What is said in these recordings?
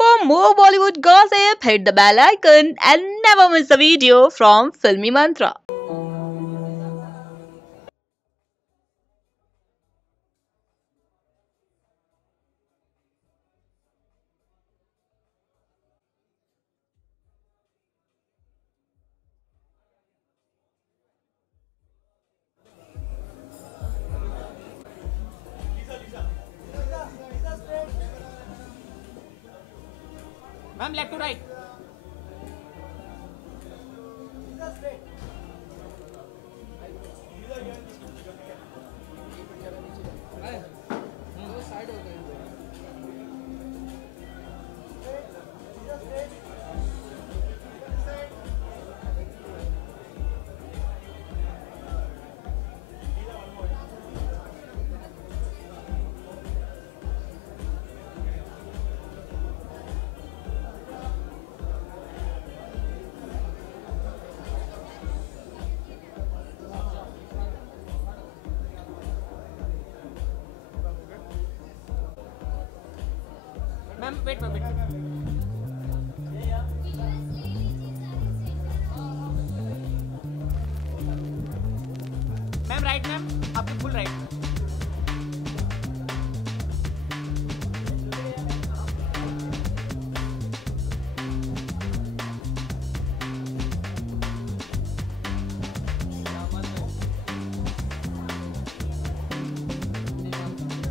For more Bollywood gossip, hit the bell icon and never miss a video from Filmy Mantra. Ma'am left to right ma'am wait wait ma'am right ma'am आपको full right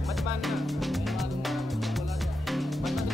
मत मानना मत मत बहस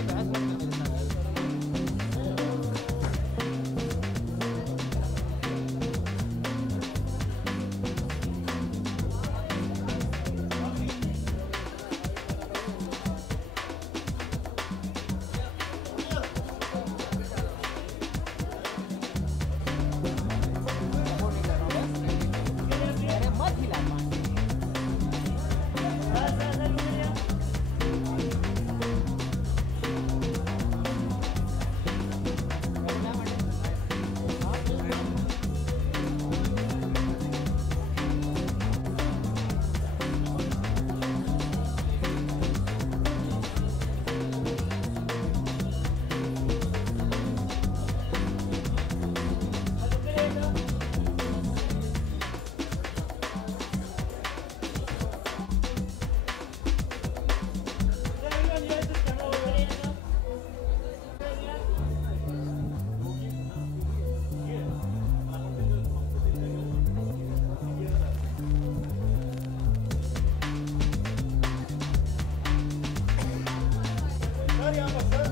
मत कर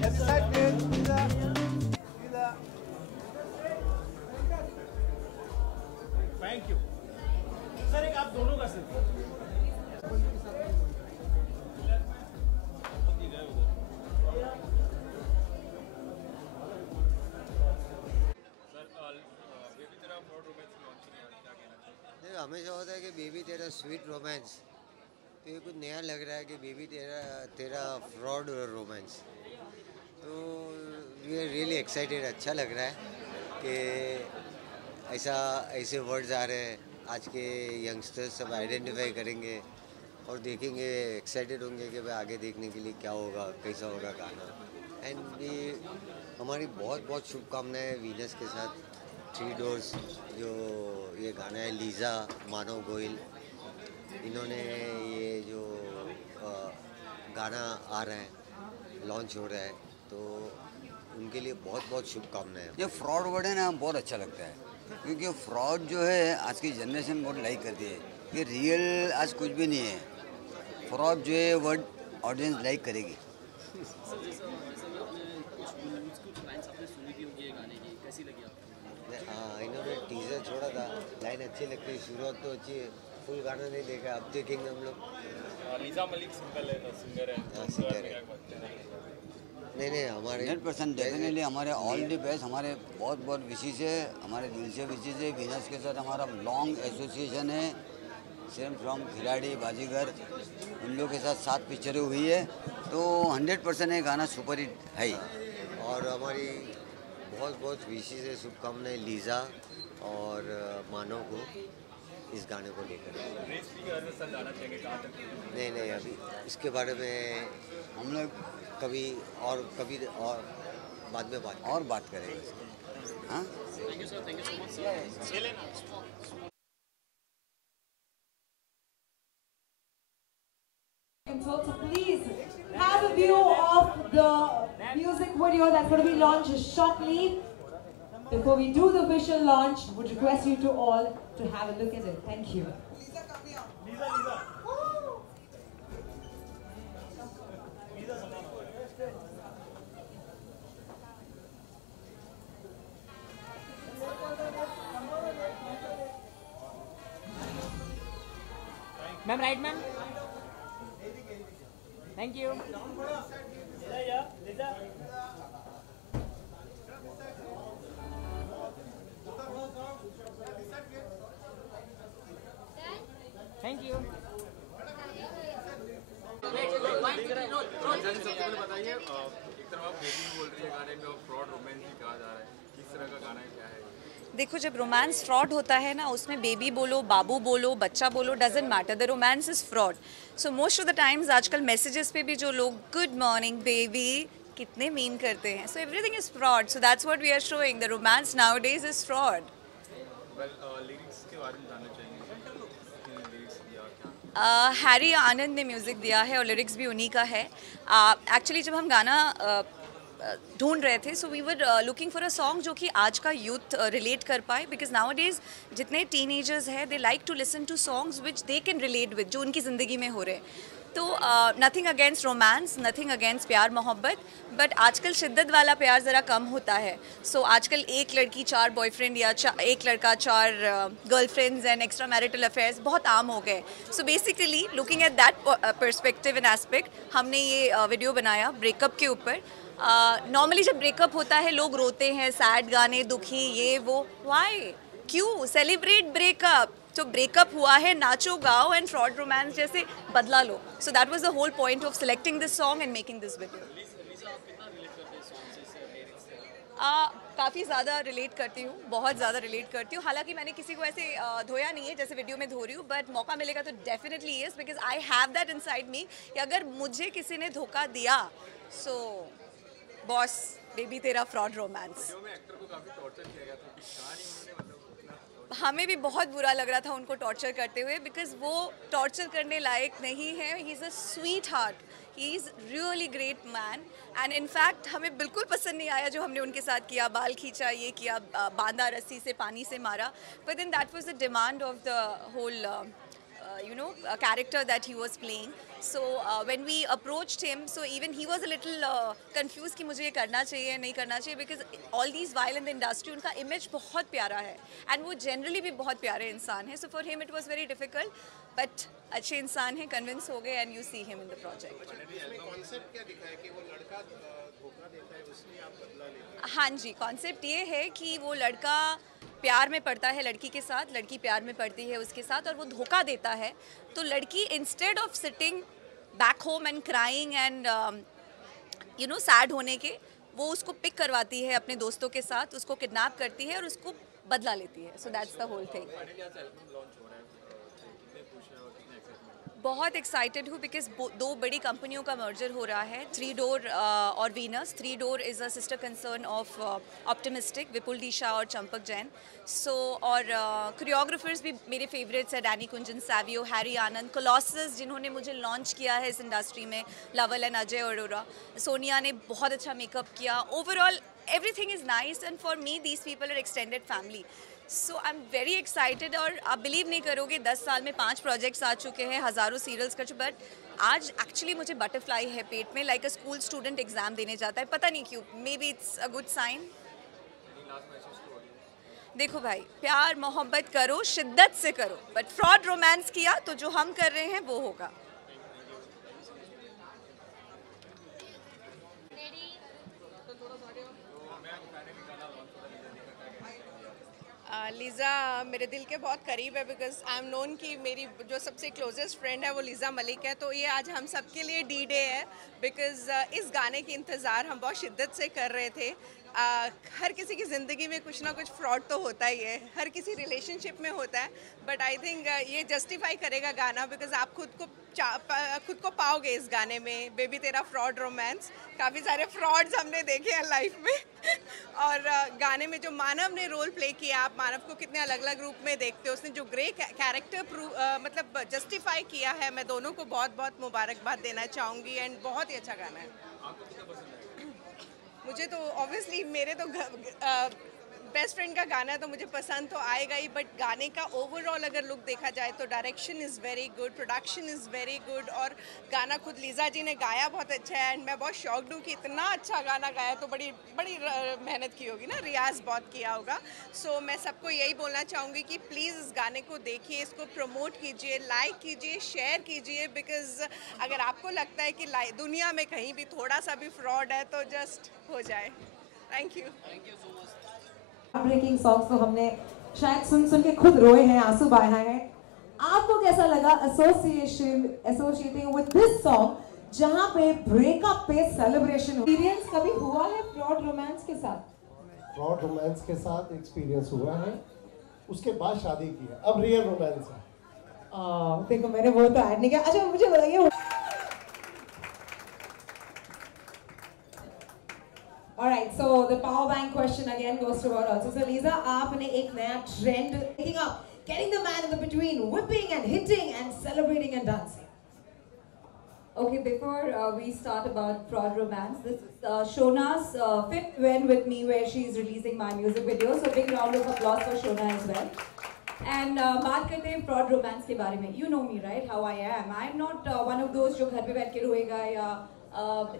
मेरे साथ अरे मत हिला थैंक यू सर। एक आप दोनों का सिर्फ देखो, हमेशा होता है कि बेबी तेरा स्वीट रोमांस, तो ये कुछ नया लग रहा है कि बेबी तेरा तेरा फ्रॉड रोमांस। तो वी आर रियली एक्साइटेड, अच्छा लग रहा है कि ऐसा ऐसे वर्ड्स आ रहे हैं, आज के यंगस्टर्स सब आइडेंटिफाई करेंगे और देखेंगे, एक्साइटेड होंगे कि भाई आगे देखने के लिए क्या होगा, कैसा होगा गाना। एंड भी हमारी बहुत बहुत शुभकामनाएं वीनस के साथ। थ्री डोर्स जो ये गाना है, लीज़ा मानव गोयल, इन्होंने ये जो गाना आ रहा है, लॉन्च हो रहा है, तो उनके लिए बहुत बहुत शुभकामनाएं। ये फ्रॉड वर्ड है ना, बहुत अच्छा लगता है, क्योंकि फ्रॉड जो है आज की जनरेशन बहुत लाइक करती है। ये रियल आज कुछ भी नहीं है, फ्रॉड जो है वर्ड ऑडियंस लाइक करेगी। हाँ, इन्होंने टीजर छोड़ा था, लाइन अच्छी लगती है, शुरुआत तो अच्छी है, फुल गाना नहीं देखा, अब देखेंगे हम लोग। लीजा मलिक सिंगर है। हाँ, सिंगर है। नहीं नहीं, हमारे 100% डेफिनेटली हमारे ऑल द बेस्ट, हमारे बहुत बहुत विशेष है, हमारे दिल से विशेष है। वीनस के साथ हमारा लॉन्ग एसोसिएशन है, सेम फ्रॉम खिलाड़ी बाजीगर, उन लोगों के साथ 7 पिक्चरें हुई है। तो 100% ये गाना सुपर हिट है ही। और हमारी बहुत बहुत विशेष है, शुभकामनाएं लीजा और मानव को इस गाने को लेकर। नहीं नहीं, अभी इसके बारे में हम लोग कभी और बाद में बात करेंगे इसकी। हाँ, So please have a view of the music video that's going to be launched shortly. Before we do the official launch, would request you to all to have a look at it. Thank you. Ma'am right ma'am, thank you. Thank you. सबसे पहले बताइए, एक तरफ आप baby बोल रही है गाने में और फ्रॉड रोमांस भी कहा जा रहा है, किस तरह का गाना है, क्या है? देखो, जब रोमांस फ्रॉड होता है ना, उसमें बेबी बोलो, बाबू बोलो, बच्चा बोलो, doesn't matter, the romance is fraud. So most of the times आजकल मैसेजेस पे भी जो लोग गुड मॉर्निंग बेबी कितने मीन करते हैं, so everything is fraud. So that's what we are showing, the romance nowadays is fraud. Lyrics के बारे में जानना चाहेंगे, किसने लिरिक्स दिया, क्या? हैरी आनंद ने म्यूज़िक दिया है और लिरिक्स भी उन्हीं का है। एक्चुअली जब हम गाना ढूंढ रहे थे, so we were looking for a song जो कि आज का यूथ रिलेट कर पाए, बिकॉज नाउ डेज जितने टीनेजर्स हैं they like to listen to songs which they can relate with, जो उनकी ज़िंदगी में हो रहे हैं। तो nothing against romance, nothing against प्यार मोहब्बत, बट आजकल शिद्दत वाला प्यार ज़रा कम होता है। सो आजकल एक लड़की 4 बॉयफ्रेंड या एक लड़का 4 girlfriends and extra marital affairs बहुत आम हो गए। So basically looking at that perspective and aspect, हमने ये वीडियो बनाया ब्रेकअप के ऊपर। नॉर्मली जब ब्रेकअप होता है लोग रोते हैं, सैड गाने, दुखी, ये वो, व्हाई, क्यों? Celebrate breakup. तो ब्रेकअप हुआ है, नाचो गाओ, एंड फ्रॉड रोमांस जैसे बदला लो। So that was the whole point of selecting this song and making this video. काफ़ी ज़्यादा रिलेट करती हूँ, बहुत ज़्यादा रिलेट करती हूँ। हालांकि मैंने किसी को ऐसे धोया नहीं है जैसे वीडियो में धो रही हूँ, बट मौका मिलेगा तो definitely yes, because I have that inside me कि अगर मुझे किसी ने धोखा दिया, सो बॉस बेबी तेरा फ्रॉड रोमांस। हमें भी बहुत बुरा लग रहा था उनको टॉर्चर करते हुए, बिकॉज वो टॉर्चर करने लायक नहीं है। He is a sweet heart, he is really great man, and in fact हमें बिल्कुल पसंद नहीं आया जो हमने उनके साथ किया, बाल खींचा, ये किया, बांधा रस्सी से, पानी से मारा, but then that was the demand of the whole character that he was playing. So when we approached him, so even he was a little confused कि मुझे ये करना चाहिए नहीं करना चाहिए, because all these while in the industry उनका image बहुत प्यारा है and वो generally भी बहुत प्यारे इंसान है. So for him it was very difficult, but अच्छे इंसान हैं, convince हो गए, and you see him in the project. हाँ जी, कॉन्सेप्ट ये है कि वो लड़का प्यार में पड़ता है लड़की के साथ, लड़की प्यार में पड़ती है उसके साथ, और वो धोखा देता है। तो लड़की instead of sitting back home and crying and you know sad होने के, वो उसको पिक करवाती है अपने दोस्तों के साथ, उसको किडनैप करती है और उसको बदला लेती है। So that's the whole thing. बहुत एक्साइटेड हूँ बिकॉज 2 बड़ी कंपनियों का मर्जर हो रहा है, 3 डोर और Venus. 3 door is a sister concern of optimistic, Vipul Disha और चंपक जैन। सो और कोरियोग्राफर्स भी मेरे फेवरेट्स हैं, Danny Kunjan, Savio, Harry Anand, Colossus जिन्होंने मुझे लॉन्च किया है इस इंडस्ट्री में, लवल एंड अजय अरोरा, सोनिया ने बहुत अच्छा मेकअप किया। Overall everything is nice, and for me these people are extended family. So I am very excited. और आप बिलीव नहीं करोगे, 10 साल में 5 प्रोजेक्ट्स आ चुके हैं, हज़ारों सीरियल्स कर चुके, बट आज एक्चुअली मुझे बटरफ्लाई है पेट में, like a school student exam देने जाता है, पता नहीं क्यों, maybe it's a good sign. देखो भाई, प्यार मोहब्बत करो, शिद्दत से करो, बट फ्रॉड रोमांस किया तो जो हम कर रहे हैं वो होगा। लीज़ा मेरे दिल के बहुत करीब है बिकॉज आई एम नोन कि मेरी जो सबसे क्लोजेस्ट फ्रेंड है वो लीज़ा मलिक है, तो ये आज हम सब के लिए डी डे है बिकॉज इस गाने की इंतज़ार हम बहुत शिद्दत से कर रहे थे। हर किसी की ज़िंदगी में कुछ ना कुछ फ्रॉड तो होता ही है, हर किसी रिलेशनशिप में होता है, बट आई थिंक ये जस्टिफाई करेगा गाना बिकॉज आप खुद को पाओगे इस गाने में। बेबी तेरा फ्रॉड रोमांस, काफ़ी सारे फ्रॉड्स हमने देखे हैं लाइफ में और गाने में जो मानव ने रोल प्ले किया, आप मानव को कितने अलग अलग रूप में देखते हो, उसने जो ग्रे कैरेक्टर मतलब जस्टिफाई किया है, मैं दोनों को बहुत बहुत मुबारकबाद देना चाहूँगी एंड बहुत ही अच्छा गाना है। मुझे तो ऑब्वियसली मेरे तो बेस्ट फ्रेंड का गाना है तो मुझे पसंद तो आएगा ही, बट गाने का ओवरऑल अगर लुक देखा जाए तो direction is very good, production is very good और गाना खुद लीज़ा जी ने गाया बहुत अच्छा है एंड मैं बहुत शॉक्ड हूँ कि इतना अच्छा गाना गाया, तो बड़ी मेहनत की होगी ना, रियाज बहुत किया होगा। सो मैं सबको यही बोलना चाहूँगी कि प्लीज़ इस गाने को देखिए, इसको प्रमोट कीजिए, लाइक कीजिए, शेयर कीजिए, बिकॉज अगर आपको लगता है कि दुनिया में कहीं भी थोड़ा सा भी फ्रॉड है तो जस्ट हो जाए। Thank you so much. Breaking songs तो हमने शायद सुन के खुद रोए हैं, आंसू बहाए हैं। आपको कैसा लगा एसोसिएटिंग विद दिस सॉन्ग जहां पे ब्रेकअप पे सेलिब्रेशन? एक्सपीरियंस कभी हुआ है फ्रॉड रोमांस के साथ? फ्रॉड रोमांस के साथ एक्सपीरियंस हुआ है, उसके बाद शादी की है, अब रियल रोमांस है। देखो मैंने वो तो ऐड नहीं किया। अच्छा मुझे बताइए, Alright, so the power bank question again goes to her also. So Lisa, आपने एक नया trend picking up, getting the man in the between, whipping and hitting and celebrating and dancing. Okay, before we start about fraud romance, this is Shona's fifth win with me where she is releasing my music video. So big round of applause for Shona as well. And बात करते हैं fraud romance के बारे में. You know me, right? How I am. I'm not one of those जो घर पे बैठ के रोएगा या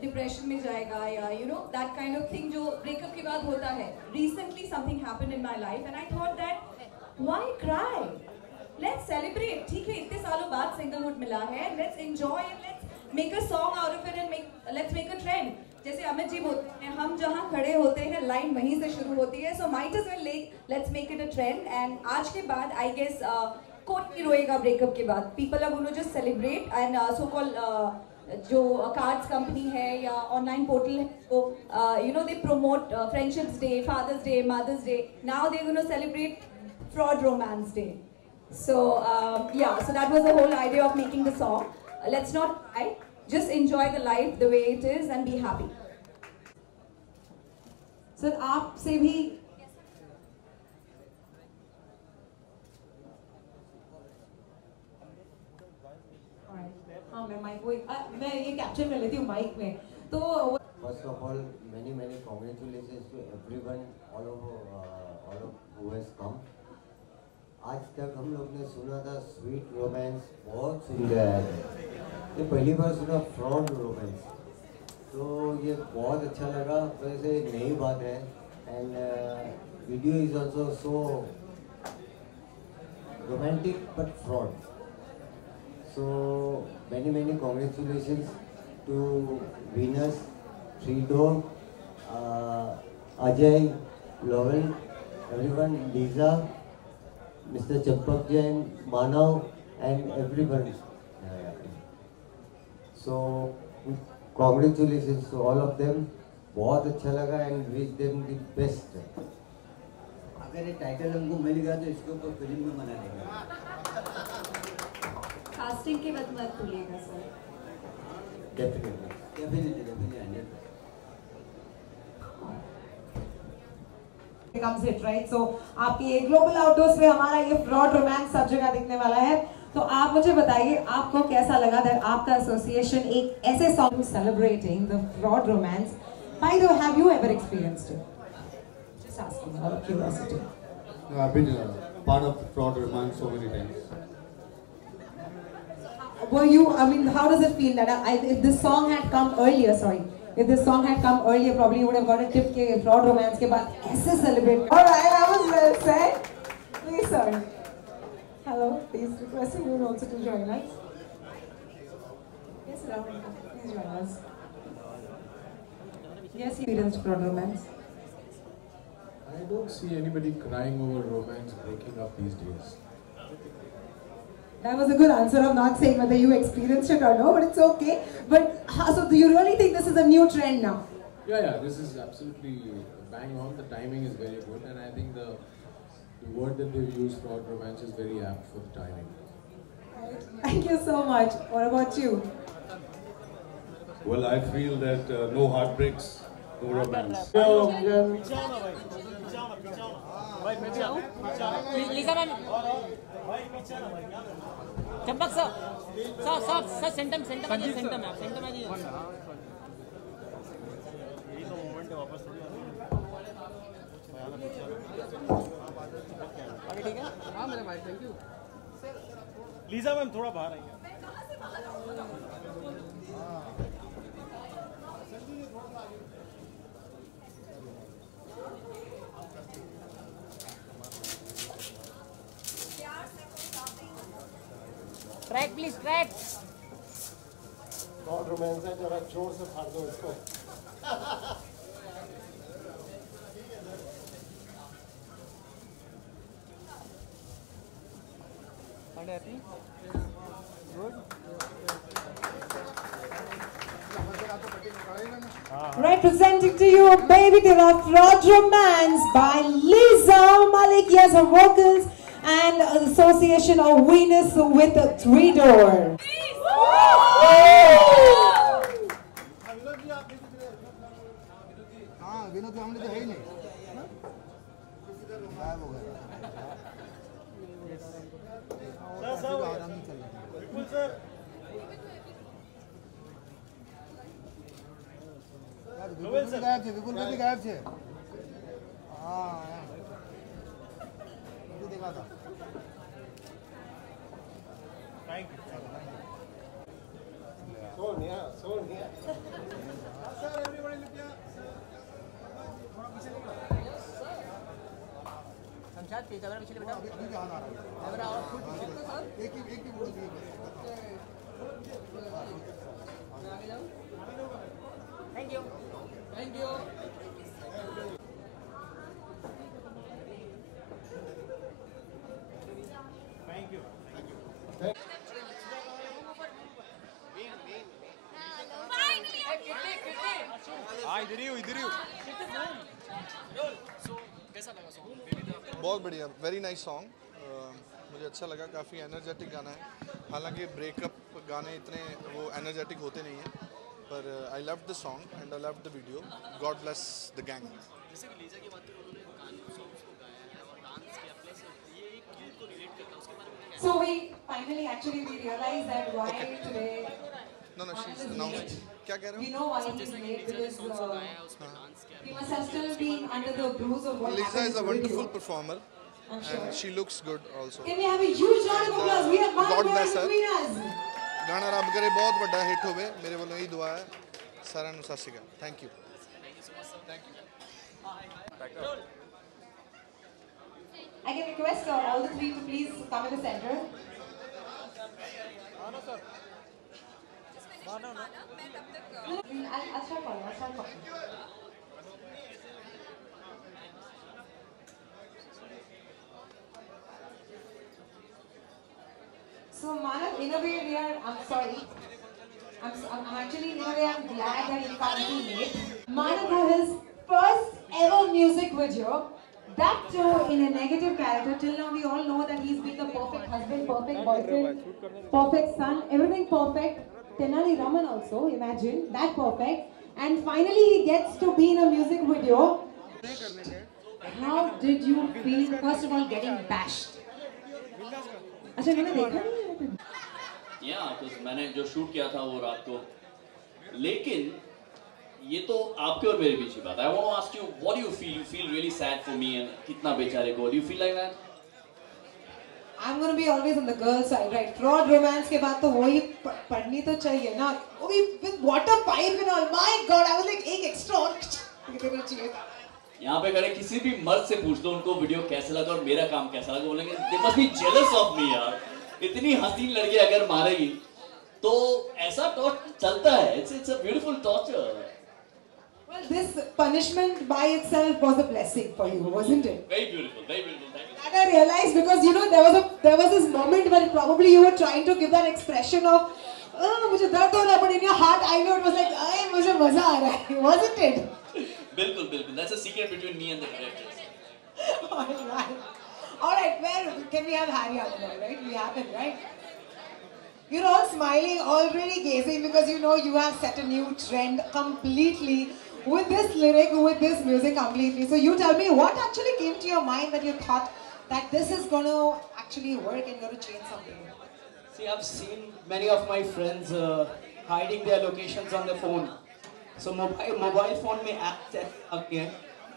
डिप्रेशन में जाएगा या you know that kind of thing जो ब्रेकअप के बाद होता है। Recently something happened in my life and I thought that why cry, let's celebrate. ठीक है, इतने सालों बाद सिंगलहुड मिला है, let's enjoy and let's make a song out of it and let's make a trend. जैसे अमित जी बोलते हैं, हम जहाँ खड़े होते हैं लाइन वहीं से शुरू होती है, so might as well let's make it a trend. And आज के बाद आई गेस कोई नहीं रोएगा ब्रेकअप के बाद, people are gonna just celebrate and so call जो कार्ड्स कंपनी है या ऑनलाइन पोर्टल है वो you know they promote friendships day, father's day, mother's day, now they gonna celebrate fraud romance day. So yeah, so that was the whole idea of making the song. Let's not cry, just enjoy the life the way it is and be happy. Sir आपसे भी हाँ, मैं ये capture कर लेती हूँ mic में। तो first of all many congratulations to everyone all who has come. आज तक हम लोग ने सुना था स्वीट रोमांस, बहुत सुन के आया था, ये पहली बार सुना फ्रॉड रोमांस, तो ये बहुत अच्छा लगा। वैसे नई बात है and video is also so romantic but fraud. So many congratulations to winners, Frido, Ajay, Lovell, everyone, Lisa, Mr. Champak Jain, Manav, and everyone. So congratulations to all of them. बहुत अच्छा लगा and wish them the best. अगर ये title हमको मिल गया तो इसके ऊपर फिल्म में बना लेंगे। कास्टिंग के बाद मत भूलिएगा sir. Definitely 100%। comes it right, so आपकी ये ग्लोबल आउटडोर्स पे हमारा ये फ्रॉड रोमांस सब जगह दिखने वाला है। तो आप मुझे बताइए आपको कैसा लगा दैट आपका एसोसिएशन एक ऐसे song celebrating the fraud romance. By the way, have you ever experienced it? Just asking out of curiosity. I've been part of fraud romance so many times. Were you, I mean, how does it feel that if this song had come earlier, if this song had come earlier, probably you would have got a tip ke fraud romance ke baad aise celebrate. All right, that was well said. Please, sir. Hello, please requesting you also to join us. Yes, Rahul, please join us. Yes, you experienced fraud romance. I don't see anybody crying over romance breaking up these days. That was a good answer. I'm not saying whether you experienced it or no, but it's okay. But so do you really think this is a new trend now? Yeah, this is absolutely bang on. The timing is very good, and I think the word that they've used, fraud romance, is very apt for the timing. Thank you so much. What about you? Well, I feel that no heartbreaks, no romance. Lisa ma'am. Champak sir centre में यही तो moment है वापस थोड़ी आगे ठीक है हाँ मेरे भाई थैंक यू लीजा मैम थोड़ा बाहर आइए track please track fraud romance है जरा जोर से फाड़ दो इसको Representing to you Baby Tera Fraud Romance by Liza Malik. Yes, her vocals and association of Venus with Three Door. विपुल भी गायब थे हाँ देखा था thank you Sonia sir everybody lift संचार पे कैमरा पीछे बेटा कैमरा और फुल पीछे एक ही बोल thank you Thank you. Thank you. इधर ही बहुत बढ़िया वेरी नाइस सॉन्ग मुझे अच्छा लगा काफ़ी एनर्जेटिक गाना है हालांकि ब्रेकअप गाने इतने वो एनर्जेटिक होते नहीं हैं पर I love the song and I love the video God bless the gang जैसे कि लीजा की बात करें उन्होंने गाने सॉन्ग्स को गाया है और डांस किया प्लस ये एक यूथ को रिलेट करता है उसके बारे में So we finally actually we realized that why today No, she's announced. क्या कह रहे हो? You know why he's late because he must have still been under the bruise of what Lisa is a wonderful performer sure. and she looks good also. Can we have a huge round of applause? We have God one bless her. between us. गाना रब करे बहुत बड़ा hit होवे मेरे वालों यही दुआ है सारा नु सत श्री अकाल thank you I can request all the three to please come in the center. I'll start calling. So Manav, in a way we are, I'm sorry. I'm actually, in a way, I'm glad that he can't be late. Manav for his first ever music video, that too in a negative character. Till now we all know that he's been the perfect husband, perfect boyfriend, perfect son, everything perfect. Tenali Raman also, imagine, that perfect. And finally he gets to be in a music video. How did you feel, first of all, getting bashed? अच्छा मैंने देखा नहीं तो मैंने जो shoot किया था वो रात को लेकिन ये तो आपके और मेरे बीच की बात है I want to ask you what do you feel really sad for me and कितना बेचारे को do you feel like that I'm going to be always on the girl side, right? Fraud romance के बाद तो वही पढ़नी तो चाहिए ना वो भी with water pipe and all my god I was like एक extra और कितना चाहिए था यहाँ पे खड़े किसी भी मर्द से पूछ दो उनको वीडियो कैसा लगा और मेरा काम कैसा लगा बोलेंगे they must be jealous of me यार इतनी हसीन लड़की अगर मारेगी तो ऐसा टॉर्च चलता है it's a beautiful torture well this this punishment by itself was a blessing for you, wasn't it? Very beautiful, very beautiful. Thank you. That I realized because you know there was this moment where probably you were trying to give that expression of मुझे दर्द हो रहा है, but in your heart I know it was like मुझे मजा आ रहा है, wasn't it? बिल्कुल बिल्कुल. That's a secret between me and the directors. All right, well, can we have Harry on the right? We have it, right? You're all smiling, already gazing because you know you have set a new trend completely with this lyric, with this music completely. So you tell me what actually came to your mind that you thought that this is going to actually work and going to change something? See, I've seen many of my friends hiding their locations on the phone. So mobile phone में app again.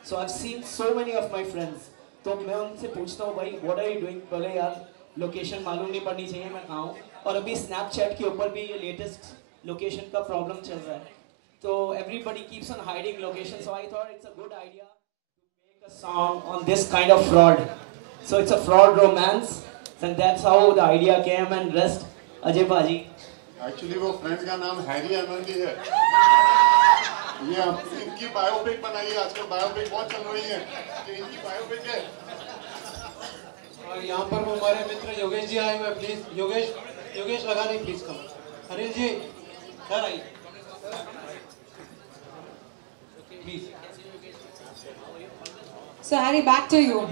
So I've seen so many of my friends. तो मैं उनसे पूछता हूँ भाई what are you doing? बोले यार location मालूम नहीं पड़नी चाहिए मैं कहाँ हूँ. और अभी Snapchat के ऊपर भी ये latest location का problem चल रहा है. तो everybody keeps on hiding location. So I thought it's a good idea to make a song on this kind of fraud. So it's a fraud romance. And that's how the idea came and rest Ajay Paji. Actually वो friends का नाम Harry Anandi है. ये इनकी biopic बनाई है, आजकल biopic बहुत चल रही है, तो इनकी बायोपिक है. और यहाँ पर वो हमारे मित्र योगेश जी आए हुए, प्लीज योगेश लगा दें please come. Anil ji sir आइए please. So Harry, back to you.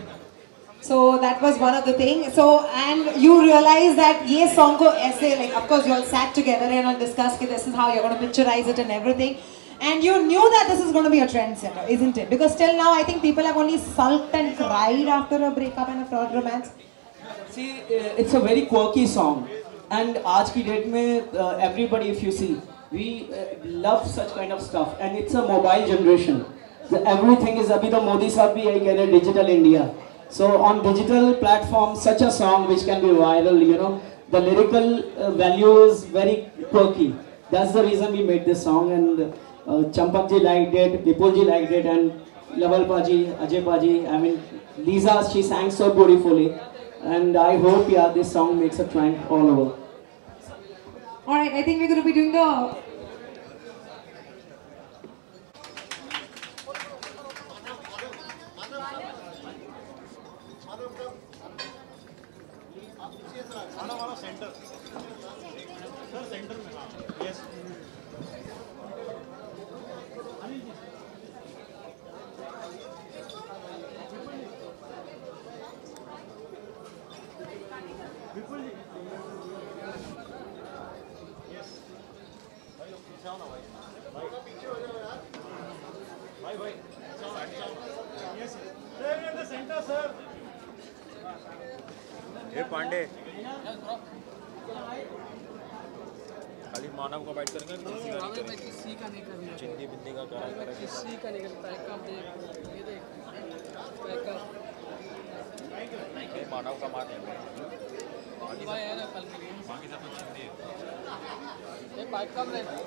So that was one of the things. So and you realize that ये song को ऐसे like of course you all sat together and all discussed that this is how you're going to picturize it and everything. And you knew that this is going to be a trendsetter, isn't it? Because till now, I think people have only sulked and cried after a breakup and a fraud romance. See, it's a very quirky song. And आज की date में everybody, if you see, we love such kind of stuff. And it's a mobile generation. So everything is, अभी तो मोदी साहब भी यही कह रहे हैं, digital India. So on digital platforms, such a song which can be viral, you know, the lyrical value is very quirky. That's the reason we made this song. And Champak ji liked it, Vipul ji liked it, and Laval Paji, Ajay Paji, I mean, Lisa, she sang so beautifully. And I hope, yeah, this song makes a trend all over. Alright, I think we're going to be doing the... ये पांडे खाली मानव का bite करेंगे किसी का नहीं करेंगे चिंदी बिंदी का करा किसी का नहीं करता है कब देख ये देख ये मानव का मार बाकी भाई है ना कल के लिए बाकी सब कुछ चिंदी है ये बाइक कब रहता है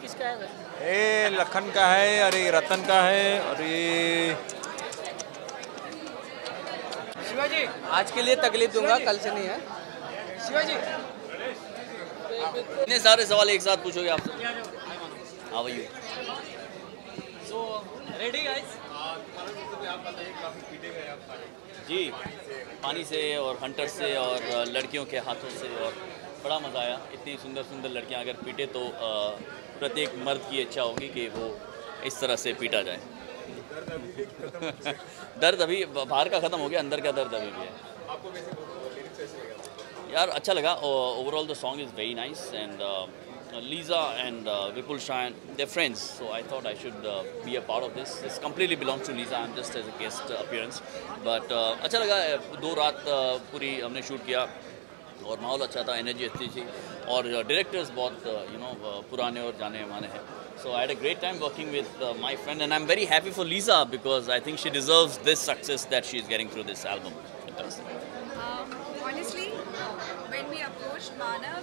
किस का है? ए लखन का है और ये रतन का है और ये शिवाजी आज के लिए तकलीफ दूंगा, कल से नहीं है. शिवाजी इतने सारे सवाल एक साथ पूछोगे आपसे. How are you? So ready guys? आप बताइए काफी पीटे गए आप सारे. जी पानी से और हंटर से और लड़कियों के हाथों से और बड़ा मज़ा आया. इतनी सुंदर सुंदर लड़कियां अगर पीटे तो प्रत्येक मर्द की इच्छा होगी कि वो इस तरह से पीटा जाए. दर्द अभी बाहर का ख़त्म हो गया, अंदर का दर्द अभी भी है. आपको कैसे लिरिक्स कैसे लगा? यार अच्छा लगा. Overall the song is very nice and Lisa and Vipul Shine, they're friends, so I thought I should be a part of this. This completely belongs to Lisa. I'm just as a guest appearance. But अच्छा लगा. 2 रात पूरी हमने shoot किया और माहौल अच्छा था, एनर्जी अच्छी थी और डायरेक्टर्स बहुत पुराने और जाने माने हैं. So I had a great time working with my friend and I'm very happy for Lisa because I think she deserves this success that she's getting through this album. Honestly, when we approached Manav,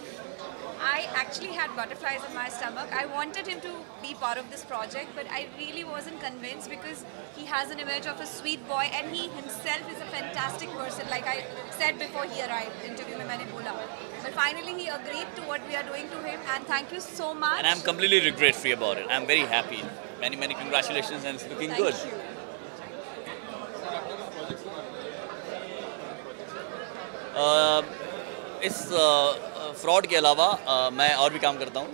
I actually had butterflies in my stomach. I wanted him to be part of this project, but I really wasn't convinced because he has an image of a sweet boy and he himself is a fantastic person. Like I said before he arrived, interview mein maine bola. But finally he agreed to what we are doing to him, and thank you so much. And I'm completely regret-free about it. I'm very happy. Many congratulations, and it's looking good. Thank you. इस fraud के अलावा मैं और भी काम करता हूँ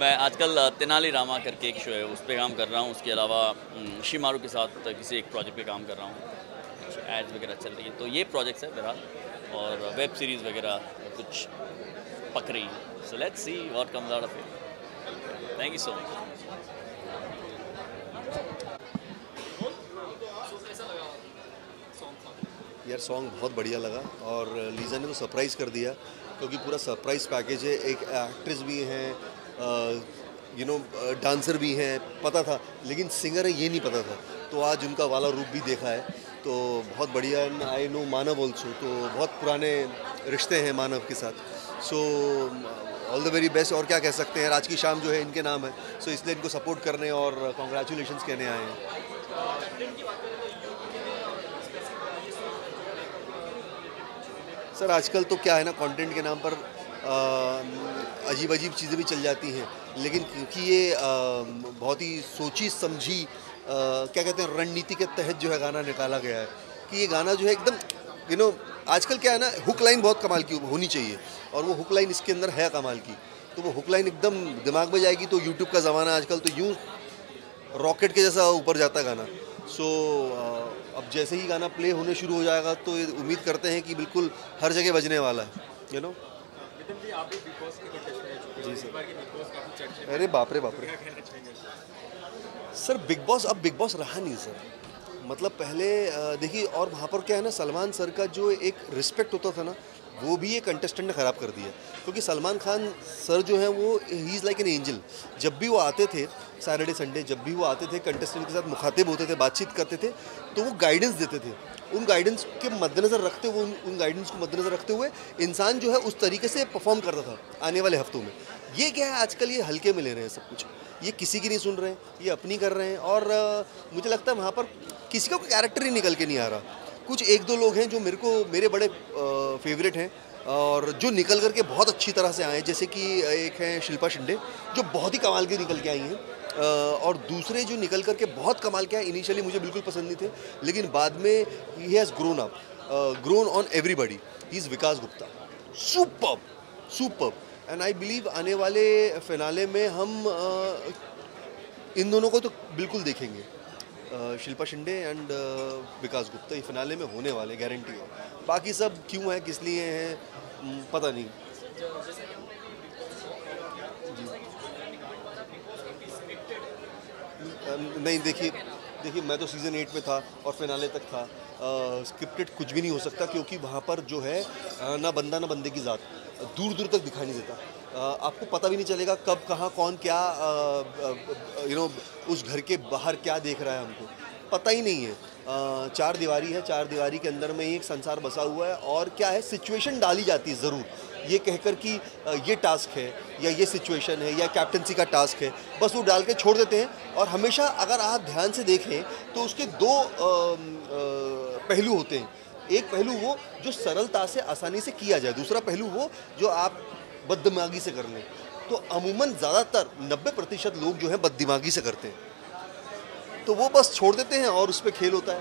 मैं आजकल तेनाली रामा करके एक शो है उस पर काम कर रहा हूँ। उसके अलावा शिमारू के साथ किसी एक प्रोजेक्ट पे काम कर रहा हूँ। एड्स वगैरह चल रही है, तो ये प्रोजेक्ट्स है बहरहाल, और वेब सीरीज़ वगैरह कुछ पक रही है। So let's see what comes out of it. Thank you so much. यार सॉन्ग बहुत बढ़िया लगा, और लीजा ने तो सरप्राइज़ कर दिया, क्योंकि पूरा सरप्राइज़ पैकेज है। एक एक्ट्रेस भी हैं, डांसर भी हैं, पता था, लेकिन सिंगर है ये नहीं पता था। तो आज उनका वाला रूप भी देखा है, तो बहुत बढ़िया। And I know Manav also, तो बहुत पुराने रिश्ते हैं मानव के साथ। So all the very best. और क्या कह सकते हैं, आज की शाम जो है इनके नाम है, सो इसलिए इनको सपोर्ट करने और कॉन्ग्रेचुलेशंस कहने आए हैं। सर आजकल तो क्या है ना, कंटेंट के नाम पर अजीब अजीब चीज़ें भी चल जाती हैं, लेकिन क्योंकि ये बहुत ही सोची समझी क्या कहते हैं रणनीति के तहत जो है गाना निकाला गया है, कि ये गाना जो है एकदम आजकल क्या है ना, हुक लाइन बहुत कमाल की होनी चाहिए, और वो हुक लाइन इसके अंदर है कमाल की। तो वो हुक लाइन एकदम दिमाग में जाएगी, तो यूट्यूब का ज़माना आजकल तो यूँ रॉकेट के जैसा ऊपर जाता गाना। सो अब जैसे ही गाना प्ले होने शुरू हो जाएगा, तो उम्मीद करते हैं कि बिल्कुल हर जगह बजने वाला है, यू नो। Ji sir. अरे बाप रे बाप रे सर, बिग बॉस अब बिग बॉस रहा नहीं सर। मतलब पहले देखिए, और वहाँ पर क्या है ना, सलमान सर का जो एक रिस्पेक्ट होता था ना, वो भी ये कंटेस्टेंट ने ख़राब कर दिया। क्योंकि सलमान खान सर जो है वो he is like an angel. जब भी वो आते थे सैटरडे संडे, जब भी वो आते थे कंटेस्टेंट के साथ मुखातिब होते थे, बातचीत करते थे, तो वो गाइडेंस देते थे। उन गाइडेंस के मद्देनज़र रखते हुए, उन गाइडेंस को मद्देनज़र रखते हुए इंसान जो है उस तरीके से परफॉर्म करता था आने वाले हफ्तों में। ये क्या है, आजकल ये हल्के में ले रहे हैं सब कुछ, ये किसी की नहीं सुन रहे हैं, ये अपनी कर रहे हैं। और मुझे लगता है वहाँ पर किसी का कोई कैरेक्टर ही निकल के नहीं आ रहा। कुछ एक दो लोग हैं जो मेरे बड़े फेवरेट हैं, और जो निकल करके बहुत अच्छी तरह से आए, जैसे कि एक हैं शिल्पा शिंदे, जो बहुत ही कमाल के निकल के आई हैं, और दूसरे जो निकल करके बहुत कमाल के आए। इनिशियली मुझे बिल्कुल पसंद नहीं थे, लेकिन बाद में he has grown on everybody. He is Vikas Gupta, superb. And I believe आने वाले फिनाले में हम इन दोनों को तो बिल्कुल देखेंगे, शिल्पा शिंदे एंड विकास गुप्ता। ये फिनाले में होने वाले, गारंटी है। बाकी सब क्यों है, किस लिए हैं, पता नहीं। नहीं देखिए मैं तो सीज़न 8 में था और फिनाले तक था। स्क्रिप्टेड कुछ भी नहीं हो सकता, क्योंकि वहाँ पर जो है ना बंदा ना बंदे की ज़ात दूर दूर तक दिखाई नहीं देता। आपको पता भी नहीं चलेगा कब कहाँ कौन क्या उस घर के बाहर क्या देख रहा है, हमको पता ही नहीं है। चार दीवारी है, चार दीवारी के अंदर में एक संसार बसा हुआ है, और क्या है सिचुएशन डाली जाती है ज़रूर, ये कहकर कि ये टास्क है या ये सिचुएशन है या कैप्टनसी का टास्क है, बस वो डाल के छोड़ देते हैं। और हमेशा अगर आप ध्यान से देखें तो उसके दो पहलू होते हैं। एक पहलू वो जो सरलता से आसानी से किया जाए, दूसरा पहलू वो जो आप बददिमागी से कर लें। तो अमूमन ज़्यादातर 90% लोग जो है बददिमागी से करते हैं, तो वो बस छोड़ देते हैं और उस पर खेल होता है।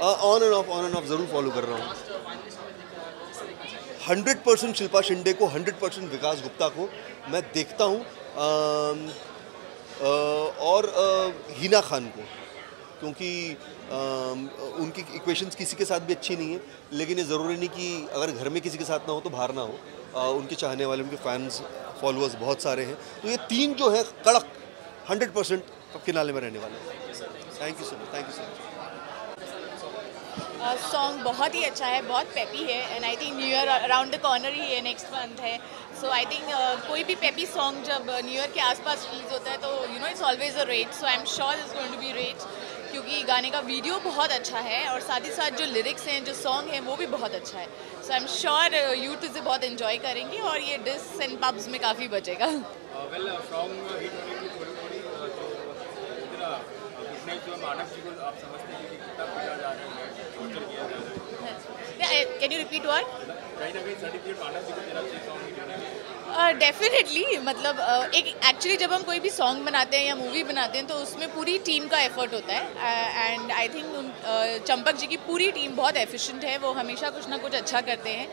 ऑन एंड ऑफ ज़रूर फॉलो कर रहा हूँ। 100% शिल्पा शिंदे को, 100% विकास गुप्ता को मैं देखता हूँ, और हिना खान को, क्योंकि उनकी इक्वेशंस किसी के साथ भी अच्छी नहीं है, लेकिन ये ज़रूरी नहीं कि अगर घर में किसी के साथ ना हो तो बाहर ना हो। उनके चाहने वाले, उनके फैंस फॉलोअर्स बहुत सारे हैं, तो ये तीन जो है कड़क 100% फिनाले में रहने वाले हैं। Thank you so much, thank you so much. Song बहुत ही अच्छा है, बहुत पेपी है, and I think new year around the corner ही है, नेक्स्ट मंथ है। सो आई थिंक कोई भी पेपी सॉन्ग जब न्यू ईयर के आसपास रिलीज होता है तो it's always a rage. So I am sure it's going to be rage, क्योंकि गाने का वीडियो बहुत अच्छा है और साथ ही साथ जो लिरिक्स हैं, जो सॉन्ग हैं, वो भी बहुत अच्छा है. So I am sure youth इसे बहुत एंजॉय करेंगे और ये डिस एंड पब्स में काफ़ी बचेगा. वेल सॉन्ग हिट होने की थोड़ी जो इतना बिजनेस जो मानव जी को आप समझते हैं कि कितना किया जा रहा है, टॉर्चर किया जा रहा है. Can you repeat word? कहीं ना कहीं सर्टिफिकेट मानव जी को देना चाहिए सॉन्ग हिट होने में. डेफिनेटली मतलब एक एक्चुअली जब हम कोई भी सॉन्ग बनाते हैं या मूवी बनाते हैं तो उसमें पूरी टीम का एफर्ट होता है एंड आई थिंक चंपक जी की पूरी टीम बहुत एफिशिएंट है. वो हमेशा कुछ ना कुछ अच्छा करते हैं.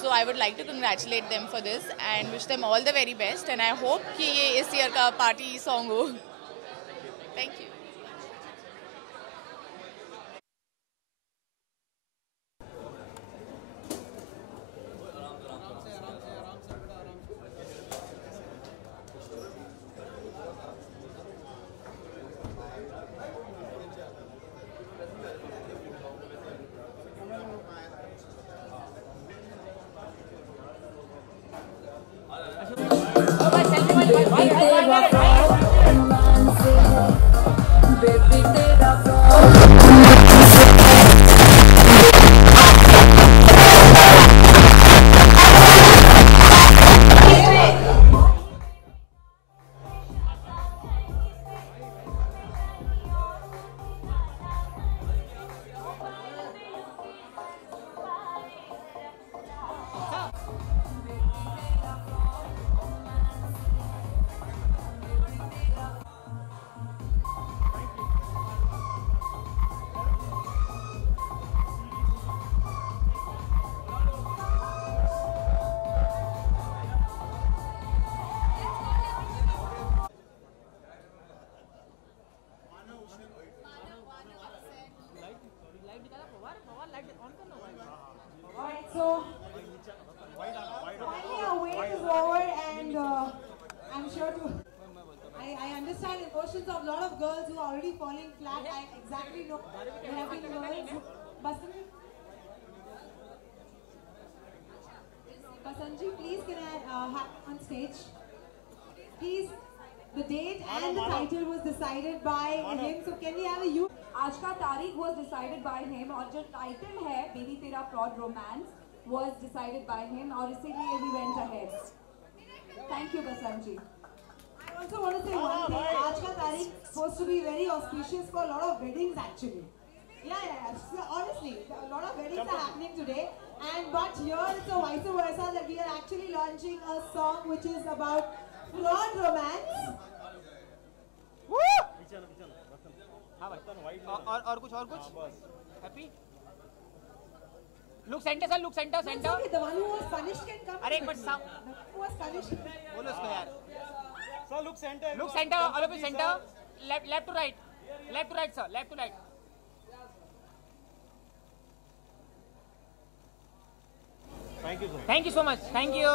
So I would like to congratulate them for this and wish them all the very best and I hope कि ये इस ईयर का पार्टी सॉन्ग हो. Thank you. So, finally our wait is over and I'm sure I understand emotions of a lot of girls who are already falling flat. I exactly know there have been girls. Basanji, please can I have on stage? Please, the date and the title was decided by him. So can we have a youth? आज का तारीख was decided by him और जो title है baby तेरा fraud romance was decided by him और इसीलिए we went ahead. Thank you Basant ji. I also want to say one thing. आज का तारीख supposed to be very auspicious for a lot of weddings actually. Yeah. So honestly, a lot of weddings are happening today. But here it's a vice versa that we are actually launching a song which is about fraud romance. Woo! और कुछ happy look centre sir look centre The one who was punished can come. अरे एक minute Who was punished? बोलो इसको यार sir look centre all of centre left to right sir left to right. Thank you so much. Thank you.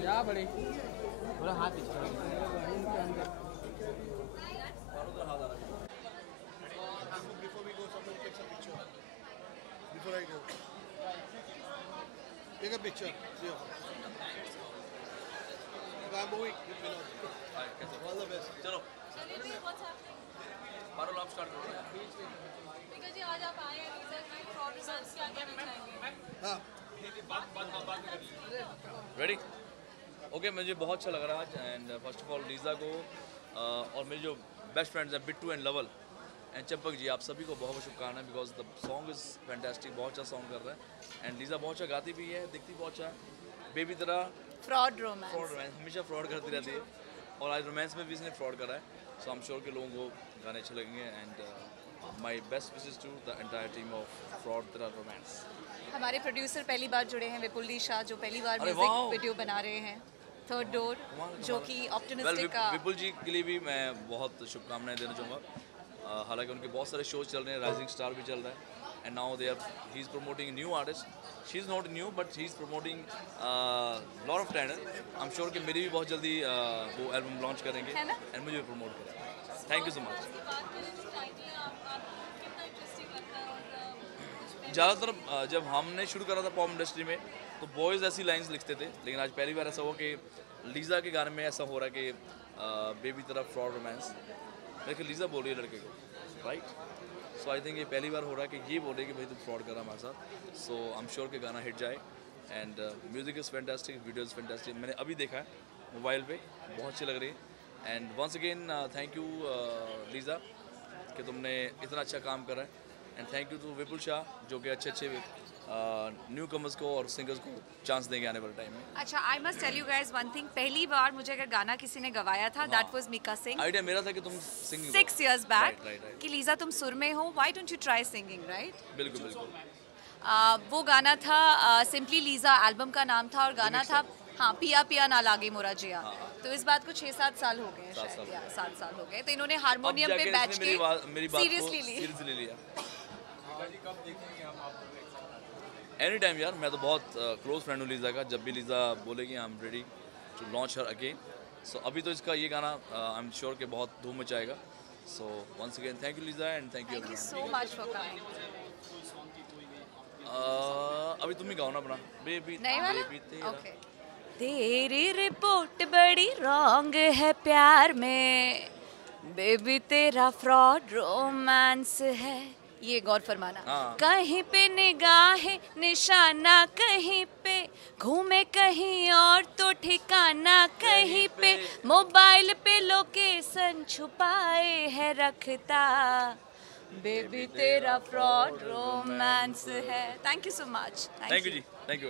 क्या बड़े थोड़ा हाथ Before we go, someone takes a picture. Before I go, take a picture. See you. I'm moving with Vinod. All the best. चलो. पारुल आप start करो यार. Because जी आज आप आए हैं फ्रॉड रिजल्ट्स क्या कहना चाहेंगे? हाँ. रेडी. ओके मुझे बहुत अच्छा लग रहा है आज and first of all Lisa को और मेरे जो बेस्ट फ्रेंड्स हैं बिट्टू एंड लवल एंड चंपक जी आप सभी को बहुत बहुत शुभकामनाएं because the song is fantastic. बहुत अच्छा सॉन्ग कर रहा है एंड लीजा बहुत अच्छा गाती भी है, दिखती बहुत अच्छा है. बेबी तरह फ्रॉड रोमांस हमेशा फ्रॉड करती रहती है और आज रोमांस में भी इसने फ्रॉड करा है. सो आई एम श्योर कि लोगों को गाने अच्छे लगेंगे and my best wishes to the entire team of fraud तरह रोमांस. हमारे प्रोड्यूसर पहली बार जुड़े हैं विपुल डी शाह जो पहली बार म्यूजिक वीडियो बना रहे हैं थर्ड डोर जो कि ऑप्टिमिस्टिक का. विपुल जी के लिए भी मैं बहुत शुभकामनाएं देना चाहूँगा. हालांकि उनके बहुत सारे शोज चल रहे हैं, राइजिंग स्टार भी चल रहा है and now they are he is promoting new artist. She is not new but he is promoting lot of talent. I am sure कि मेरी भी बहुत जल्दी वो एल्बम लॉन्च करेंगे एंड मुझे भी प्रमोट करेंगे. Thank you so much. ज़्यादातर जब हमने शुरू करा था पॉप इंडस्ट्री में तो बॉयज़ ऐसी लाइंस लिखते थे, लेकिन आज पहली बार ऐसा हुआ कि लीज़ा के गाने में ऐसा हो रहा है कि बेबी तेरा फ्रॉड रोमांस, लेकिन लीज़ा बोल रही है लड़के को, राइट। सो आई थिंक ये पहली बार हो रहा है कि ये बोले कि भाई तू फ्रॉड कर रहा हमारे साथ। सो आई एम श्योर कि गाना हिट जाए and music is fantastic, video is fantastic. मैंने अभी देखा है मोबाइल पे, बहुत अच्छी लग रही है। And once again thank you Liza कि तुमने इतना अच्छा काम करा है, and thank you to Vipul Shah जो कि अच्छे न्यू कमर्स को और सिंगर्स को चांस देंगे आने वाले टाइम में। अच्छा, I must tell you guys one thing, पहली बार मुझे अगर गाना किसी ने गवाया था that was Mika Singh. Idea मेरा था कि तुम सिंगिंग 6 years बैक कि लीज़ा तुम सुर में हो, why don't you try singing, right? बिल्कुल बिल्कुल। वो गाना था सिंपली लीज़ा एल्बम का नाम था, और गाना था हाँ पिया पिया ना लागे मोरा जिया। तो इस बात को 6-7 साल हो गए हैं शायद, या 7 साल हो गए। तो इन्होंने हारमोनियम पे बैच के सीरियसली लिया। एनी टाइम यार, मैं तो बहुत क्लोज फ्रेंड हूँ लीज़ा का। जब भी लीज़ा बोलेगी I am ready to launch her again. So अभी तो इसका ये गाना आई एम श्योर कि बहुत धूम मचाएगा। So once again thank you Liza and thank you so much for coming. अभी तुम ही गाओ ना अपना बेबी बेबी तेरा। ओके। तेरी रिपोर्ट बड़ी रॉन्ग है प्यार में, बेबी तेरा फ्रॉड रोमांस है। ये गौर फरमाना। कहीं पे निगाहें निशाना, कहीं पे घूमे कहीं और तो ठिकाना, कहीं पे मोबाइल पे लोकेशन छुपाए है रखता, बेबी तेरा फ्रॉड रोमांस है। Thank you so much. Thank you जी, थैंक यू।